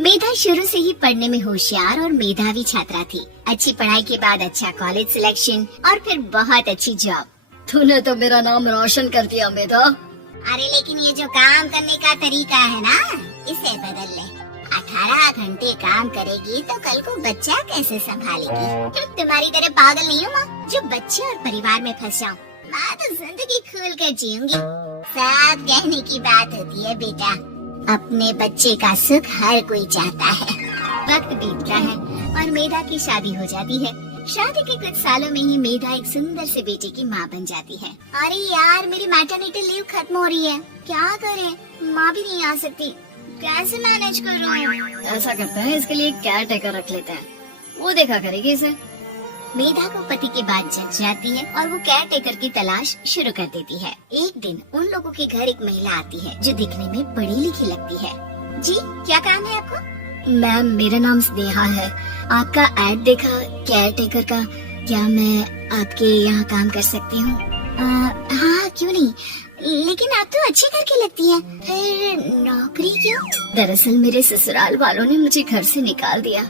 मेधा शुरू से ही पढ़ने में होशियार और मेधावी छात्रा थी। अच्छी पढ़ाई के बाद अच्छा कॉलेज सिलेक्शन और फिर बहुत अच्छी जॉब। तूने तो मेरा नाम रोशन कर दिया मेधा। अरे लेकिन ये जो काम करने का तरीका है ना, इसे बदल ले। 18 घंटे काम करेगी तो कल को बच्चा कैसे संभालेगी? तुम्हारी तरह पागल नहीं हूँ माँ जो बच्चे और परिवार में फंस जाऊँ। मैं तो जिंदगी खुल कर जीऊंगी। सब कहने की बात होती है बेटा, अपने बच्चे का सुख हर कोई चाहता है। वक्त बीतता है और मेधा की शादी हो जाती है। शादी के कुछ सालों में ही मेधा एक सुंदर से बेटे की माँ बन जाती है। अरे यार, मेरी मैटरनिटी लीव खत्म हो रही है, क्या करें? माँ भी नहीं आ सकती, कैसे मैनेज करूँ? ऐसा करते हैं, इसके लिए एक केयर टेकर रख लेते हैं, वो देखा करेगी इसे। मेधा को पति की बात जच जाती है और वो केयर टेकर की तलाश शुरू कर देती है। एक दिन उन लोगों के घर एक महिला आती है जो दिखने में पढ़ी लिखी लगती है। जी, क्या काम है आपको? मैम, मेरा नाम स्नेहा है। आपका ऐड देखा केयर टेकर का, क्या मैं आपके यहाँ काम कर सकती हूँ? हाँ, क्यों नहीं, लेकिन आप तो अच्छे घर की लगती हैं, फिर नौकरी क्यों? दरअसल मेरे ससुराल वालों ने मुझे घर से निकाल दिया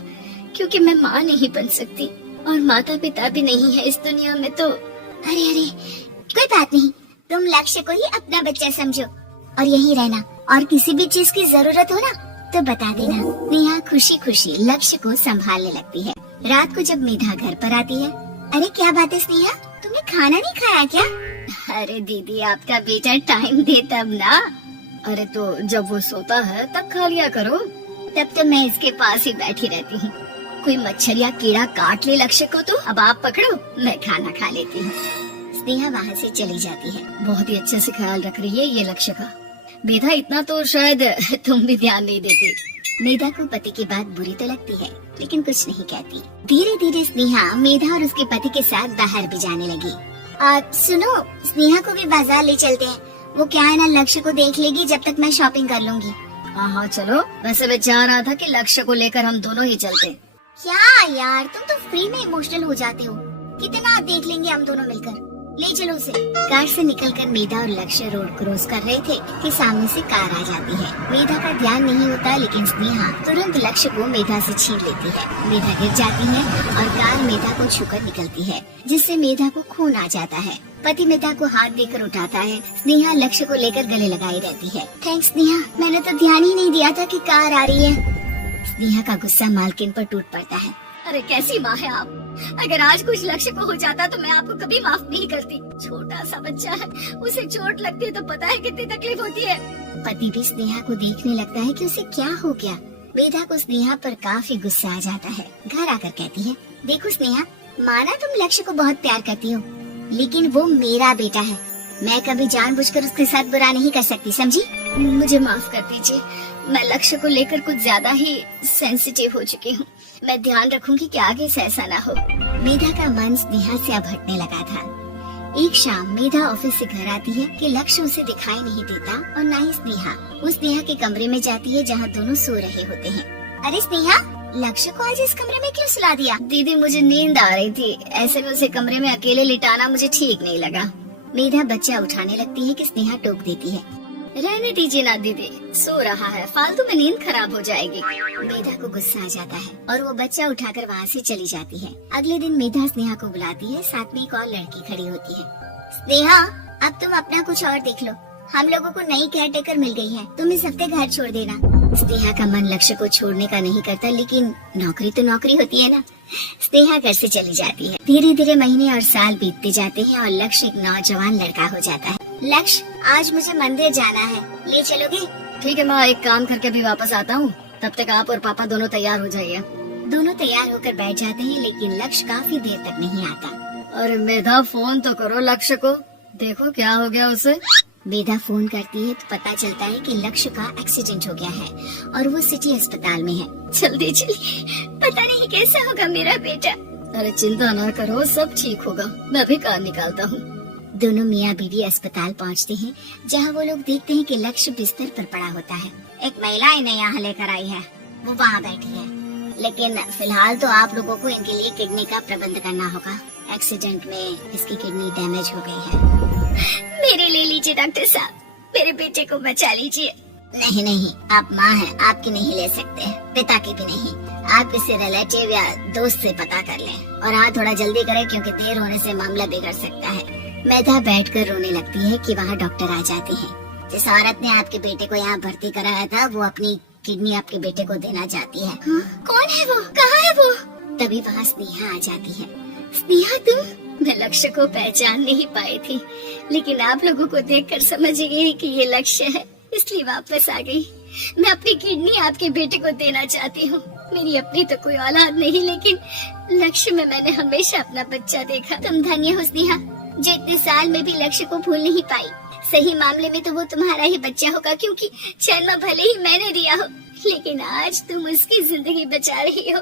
क्योंकि मैं माँ नहीं बन सकती और माता पिता भी नहीं है इस दुनिया में। तो अरे कोई बात नहीं, तुम लक्ष्य को ही अपना बच्चा समझो और यहीं रहना, और किसी भी चीज की जरूरत हो ना तो बता देना। नेहा खुशी खुशी लक्ष्य को संभालने लगती है। रात को जब मेधा घर पर आती है, अरे क्या बात है स्नेहा, तुमने खाना नहीं खाया क्या? अरे दीदी, आपका बेटा टाइम दे तब ना। अरे तो जब वो सोता है तब खा लिया करो। तब तो मैं इसके पास ही बैठी रहती हूँ। कोई मच्छर या कीड़ा काट ले लक्ष्य को तो अब आप पकड़ो, मैं खाना खा लेती हूँ। स्नेहा वहाँ से चली जाती है। बहुत ही अच्छे से ख्याल रख रही है ये लक्ष्य का। मेधा, इतना तो शायद तुम भी ध्यान नहीं देती। मेधा को पति की बात बुरी तो लगती है लेकिन कुछ नहीं कहती। धीरे धीरे स्नेहा मेधा और उसके पति के साथ बाहर भी जाने लगी। सुनो, स्नेहा को भी बाजार ले चलते हैं, वो क्या है ना लक्ष्य को देख लेगी जब तक मैं शॉपिंग कर लूंगी। हाँ चलो, वैसे मैं चाह रहा था कि लक्ष्य को लेकर हम दोनों ही चलते। क्या यार, तुम तो फ्री में इमोशनल हो जाते हो, कितना देख लेंगे हम दोनों मिलकर, ले चलो उसे। कार से निकलकर मेधा और लक्ष्य रोड क्रॉस कर रहे थे कि सामने से कार आ जाती है। मेधा का ध्यान नहीं होता लेकिन स्नेहा तुरंत लक्ष्य को मेधा से छीन लेती है। मेधा गिर जाती है और कार मेधा को छूकर निकलती है, जिससे मेधा को खून आ जाता है। पति मेधा को हाथ देकर उठाता है। स्नेहा लक्ष्य को लेकर गले लगाई रहती है। थैंक्स स्नेहा, मैंने तो ध्यान ही नहीं दिया था कि कार आ रही है। स्नेहा का गुस्सा मालकिन पर टूट पड़ता है। अरे कैसी माँ है आप, अगर आज कुछ लक्ष्य को हो जाता तो मैं आपको कभी माफ नहीं करती। छोटा सा बच्चा है, उसे चोट लगती है तो पता है कितनी तकलीफ होती है। पति भी स्नेहा को देखने लगता है कि उसे क्या हो गया। मेधा को स्नेहा पर काफी गुस्सा आ जाता है। घर आकर कहती है, देखो स्नेहा, माना तुम लक्ष्य को बहुत प्यार करती हो लेकिन वो मेरा बेटा है, मैं कभी जानबूझकर उसके साथ बुरा नहीं कर सकती, समझी? मुझे माफ कर दीजिए, मैं लक्ष्य को लेकर कुछ ज्यादा ही सेंसिटिव हो चुकी हूँ। मैं ध्यान रखूंगी कि आगे से ऐसा ना हो। मेधा का मन स्नेहा से अब हटने लगा था। एक शाम मेधा ऑफिस से घर आती है कि लक्ष्य उसे दिखाई नहीं देता और न ही स्नेहा। वो स्नेहा के कमरे में जाती है जहाँ दोनों सो रहे होते हैं। अरे स्नेहा, लक्ष्य को आज इस कमरे में क्यों सुला दिया? दीदी, मुझे नींद आ रही थी, ऐसे में उसे कमरे में अकेले लिटाना मुझे ठीक नहीं लगा। मेधा बच्चा उठाने लगती है कि स्नेहा टोक देती है। रहने दीजिए ना दीदी, सो रहा है, फालतू में नींद खराब हो जाएगी। मेधा को गुस्सा आ जाता है और वो बच्चा उठाकर वहाँ से चली जाती है। अगले दिन मेधा स्नेहा को बुलाती है, साथ में एक और लड़की खड़ी होती है। स्नेहा, अब तुम अपना कुछ और देख लो, हम लोगों को नई केयर टेकर मिल गई है, तुम इस हफ्ते घर छोड़ देना। स्नेहा का मन लक्ष्य को छोड़ने का नहीं करता लेकिन नौकरी तो नौकरी होती है ना। स्नेहा घर से चली जाती है। धीरे धीरे महीने और साल बीतते जाते हैं और लक्ष्य एक नौजवान लड़का हो जाता है। लक्ष्य, आज मुझे मंदिर जाना है, ले चलोगे? ठीक है माँ, एक काम करके भी वापस आता हूँ, तब तक आप और पापा दोनों तैयार हो जाइए। दोनों तैयार होकर बैठ जाते हैं लेकिन लक्ष्य काफी देर तक नहीं आता। अरे मेधा, फोन तो करो लक्ष्य को, देखो क्या हो गया उसे। मेधा फोन करती है तो पता चलता है कि लक्ष्य का एक्सीडेंट हो गया है और वो सिटी अस्पताल में है। जल्दी चलिए, पता नहीं कैसा होगा मेरा बेटा। अरे चिंता ना करो, सब ठीक होगा, मैं भी कार निकालता हूँ। दोनों मियाँ बीवी अस्पताल पहुँचते हैं जहाँ वो लोग देखते हैं कि लक्ष्य बिस्तर पर पड़ा होता है। एक महिला इन्हें यहाँ लेकर आई है, वो वहाँ बैठी है, लेकिन फिलहाल तो आप लोगों को इनके लिए किडनी का प्रबंध करना होगा। एक्सीडेंट में इसकी किडनी डैमेज हो गई है। मेरे ले लीजिए डॉक्टर साहब, मेरे बेटे को बचा लीजिए। नहीं नहीं, आप माँ हैं, आपकी नहीं ले सकते, पिता की भी नहीं। आप किसी रिलेटिव या दोस्त से पता कर लें और हाँ थोड़ा जल्दी करें क्योंकि देर होने से मामला बिगड़ सकता है। मेधा बैठकर रोने लगती है कि वहाँ डॉक्टर आ जाते हैं। जिस औरत ने आपके बेटे को यहाँ भर्ती कराया था वो अपनी किडनी आपके बेटे को देना चाहती है। हाँ? कौन है वो? कहाँ है वो? तभी वहाँ स्नेहा आ जाती है। स्नेहा तुम? मैं लक्ष्य को पहचान नहीं पाई थी, लेकिन आप लोगों को देखकर समझ गई कि ये लक्ष्य है, इसलिए वापस आ गई। मैं अपनी किडनी आपके बेटे को देना चाहती हूँ। मेरी अपनी तो कोई औलाद नहीं, लेकिन लक्ष्य में मैंने हमेशा अपना बच्चा देखा। तुम धन्य हो स्नेहा, जो इतने साल में भी लक्ष्य को भूल नहीं पाई। सही मामले में तो वो तुम्हारा ही बच्चा होगा, क्योंकि जन्म भले ही मैंने दिया हो, लेकिन आज तुम उसकी जिंदगी बचा रही हो।